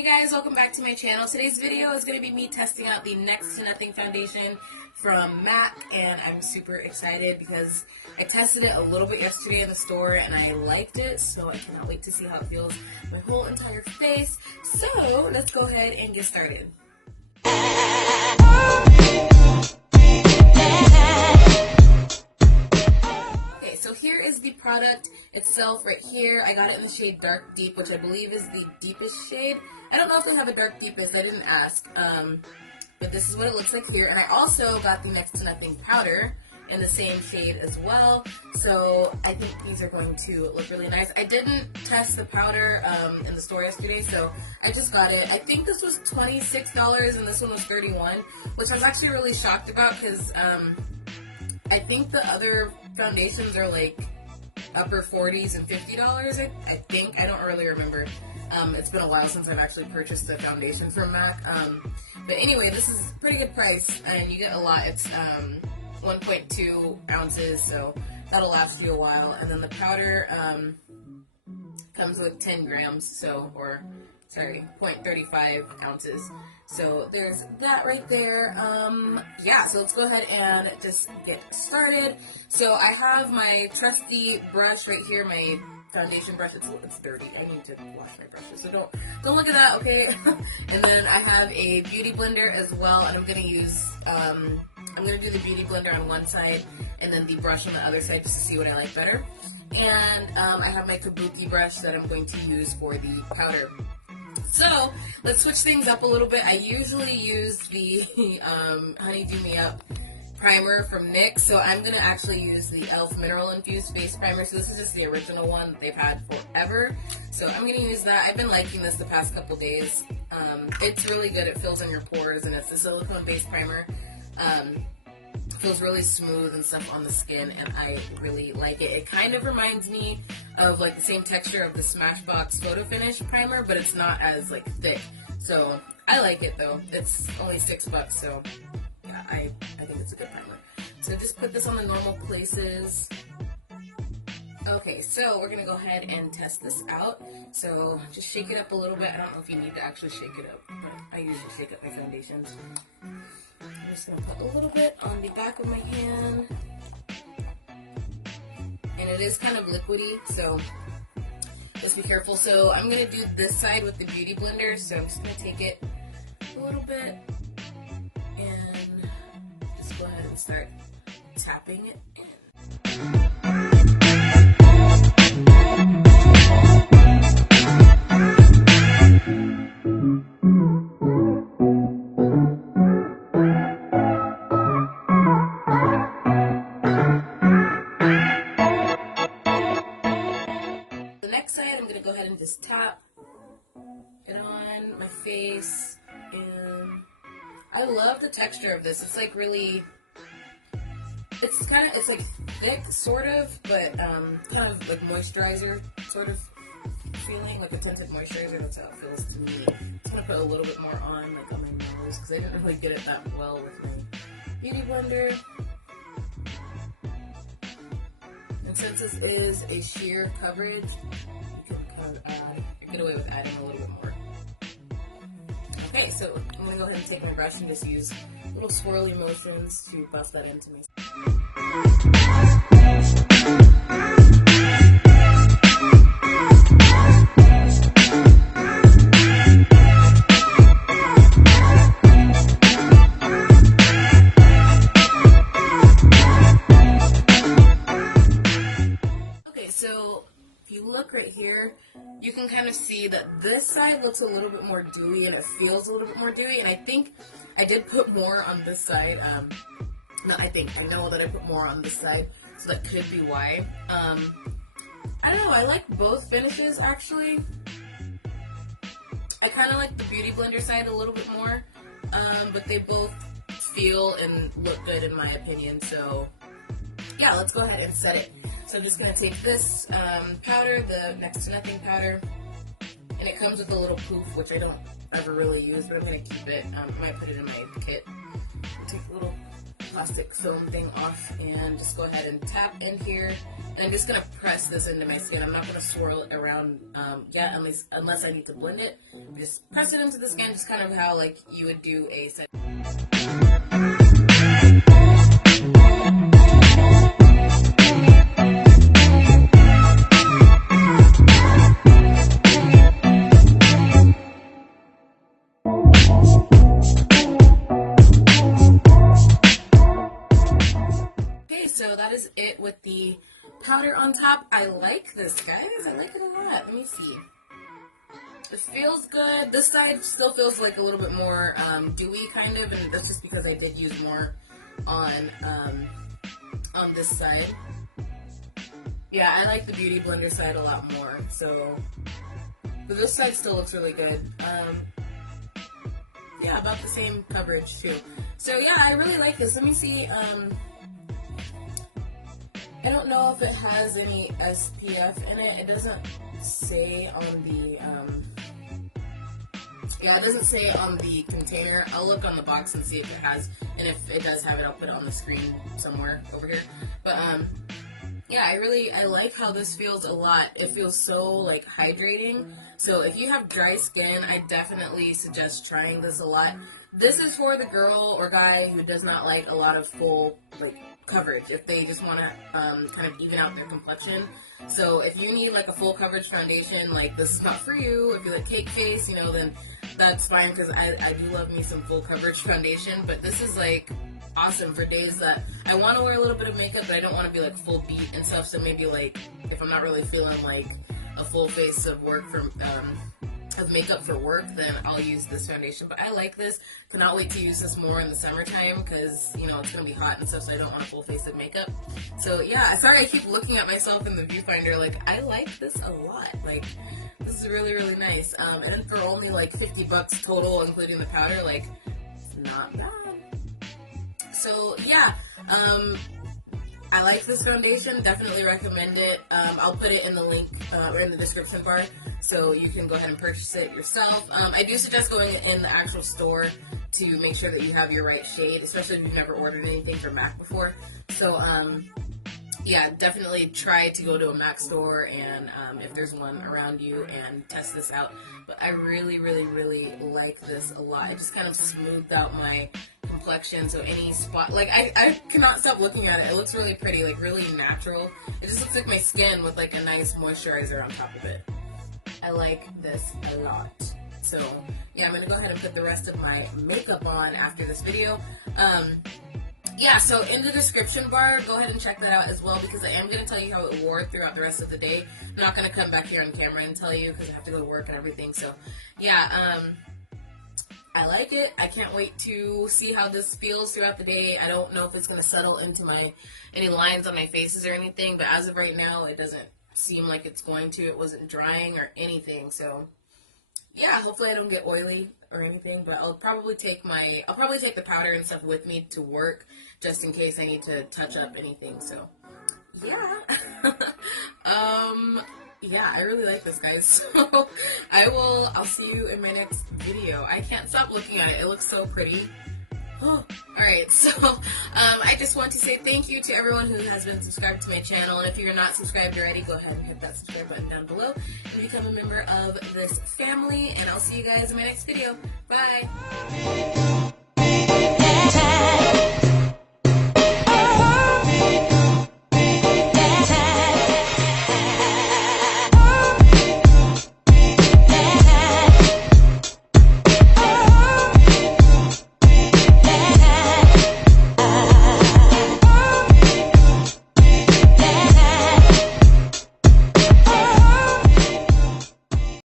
Hey guys, welcome back to my channel. Today's video is going to be me testing out the Next to Nothing foundation from MAC, and I'm super excited because I tested it a little bit yesterday in the store and I liked it, so I cannot wait to see how it feels my whole entire face. So let's go ahead and get started. Okay, so here is the product itself right here. I got it in the shade Dark Deep, which I believe is the deepest shade. I don't know if they'll have a dark deepest, I didn't ask, but this is what it looks like here. And I also got the Next to Nothing powder in the same shade as well, so I think these are going to look really nice. I didn't test the powder in the store yesterday, so I just got it. I think this was $26 and this one was $31, which I was actually really shocked about because I think the other foundations are like upper 40s and $50, I think. I don't really remember. It's been a while since I've actually purchased a foundation from MAC. But anyway, this is a pretty good price, and you get a lot. It's 1.2 ounces, so that'll last you a while. And then the powder comes with 10 grams, so, or sorry, 0.35 ounces. So there's that right there. Yeah, so let's go ahead and just get started. So I have my trusty brush right here, my foundation brush. It's dirty. I need to wash my brushes, so don't look at that, okay? And then I have a beauty blender as well, and I'm gonna use I'm gonna do the beauty blender on one side and then the brush on the other side just to see what I like better. And I have my kabuki brush that I'm going to use for the powder. So let's switch things up a little bit. I usually use the Honey Do Me Up primer from NYX, so I'm going to actually use the e.l.f. Mineral Infused Face Primer. So this is just the original one that they've had forever. So I'm going to use that. I've been liking this the past couple days. It's really good. It fills in your pores, and it's a silicone-based primer. Feels really smooth and stuff on the skin, and I really like it. It kind of reminds me of like the same texture of the Smashbox Photo Finish primer, but it's not as like thick. So I like it though. It's only $6, so yeah, I think it's a good primer. So just put this on the normal places. Okay, so we're gonna go ahead and test this out. So just shake it up a little bit. I don't know if you need to actually shake it up, but I usually shake up my foundations. I'm just going to put a little bit on the back of my hand, and it is kind of liquidy, so let's be careful. So I'm going to do this side with the beauty blender, so I'm just going to take it a little bit and just go ahead and start tapping it in. I'm going to go ahead and just tap it on my face, and I love the texture of this. It's like really, it's like thick sort of, but kind of like moisturizer sort of feeling, like a tinted moisturizer. That's how it feels to me. I'm just going to put a little bit more on, like on my nose, because I didn't really get it that well with my beauty blender. And since this is a sheer coverage, you get away with adding a little bit more. Okay, so I'm going to go ahead and take my brush and just use little swirly motions to buff that into me. Look right here, you can kind of see that this side looks a little bit more dewy and it feels a little bit more dewy, and I think I did put more on this side. I know that I put more on this side, so that could be why. I don't know, I like both finishes actually. I kind of like the Beauty Blender side a little bit more, but they both feel and look good in my opinion, so yeah, let's go ahead and set it. So I'm just going to take this powder, the Next to Nothing powder, and it comes with a little poof, which I don't ever really use, but I'm going to keep it. I might put it in my kit. Take a little plastic film thing off and just go ahead and tap in here. And I'm just going to press this into my skin. I'm not going to swirl it around yet, unless I need to blend it. Just press it into the skin, just kind of how like you would do a set. So that is it with the powder on top. I like this, guys. I like it a lot. Let me see. It feels good. This side still feels like a little bit more dewy, kind of, and that's just because I did use more on this side. Yeah, I like the Beauty Blender side a lot more. So, but this side still looks really good. Yeah, about the same coverage too. So yeah, I really like this. Let me see. I don't know if it has any SPF in it. It doesn't say on the, yeah, it doesn't say on the container. I'll look on the box and see if it has, and if it does have it, I'll put it on the screen somewhere over here. But, yeah, I like how this feels a lot. It feels so, like, hydrating. So if you have dry skin, I definitely suggest trying this a lot. This is for the girl or guy who does not like a lot of full, like, coverage, if they just want to kind of even out their complexion. So if you need like a full coverage foundation, like this is not for you. If you like cake face, you know, then that's fine, because I do love me some full coverage foundation. But this is like awesome for days that I want to wear a little bit of makeup, but I don't want to be like full beat and stuff. So maybe like if I'm not really feeling like a full face of work from of makeup for work, then I'll use this foundation. But I like this. Cannot wait to use this more in the summertime, because you know it's gonna be hot and stuff, so I don't want a full face of makeup. So yeah, sorry I keep looking at myself in the viewfinder. Like, I like this a lot. Like, this is really, really nice. And then for only like $50 total, including the powder, like, it's not bad. So yeah, I like this foundation. Definitely recommend it. I'll put it in the link or in the description bar, so you can go ahead and purchase it yourself. I do suggest going in the actual store to make sure that you have your right shade, especially if you've never ordered anything from MAC before. So yeah, definitely try to go to a MAC store, and if there's one around you, and test this out. But I really, really, really like this a lot. It just kind of smoothed out my complexion, so any spot, like, I cannot stop looking at it. It looks really pretty, like really natural. It just looks like my skin with like a nice moisturizer on top of it. I like this a lot. So yeah, I'm gonna go ahead and put the rest of my makeup on after this video. Yeah, so in the description bar, go ahead and check that out as well, because I am going to tell you how it wore throughout the rest of the day. I'm not going to come back here on camera and tell you, because I have to go to work and everything. So yeah, I like it. I can't wait to see how this feels throughout the day. I don't know if it's going to settle into any lines on my faces or anything, but as of right now, it doesn't seem like it's going to. It wasn't drying or anything, so yeah, hopefully I don't get oily or anything, but I'll probably take the powder and stuff with me to work, just in case I need to touch up anything. So yeah. Yeah, I really like this, guys. So I'll see you in my next video. I can't stop looking at it. It looks so pretty. Alright, so I just want to say thank you to everyone who has been subscribed to my channel, and if you're not subscribed already, go ahead and hit that subscribe button down below and become a member of this family, and I'll see you guys in my next video. Bye!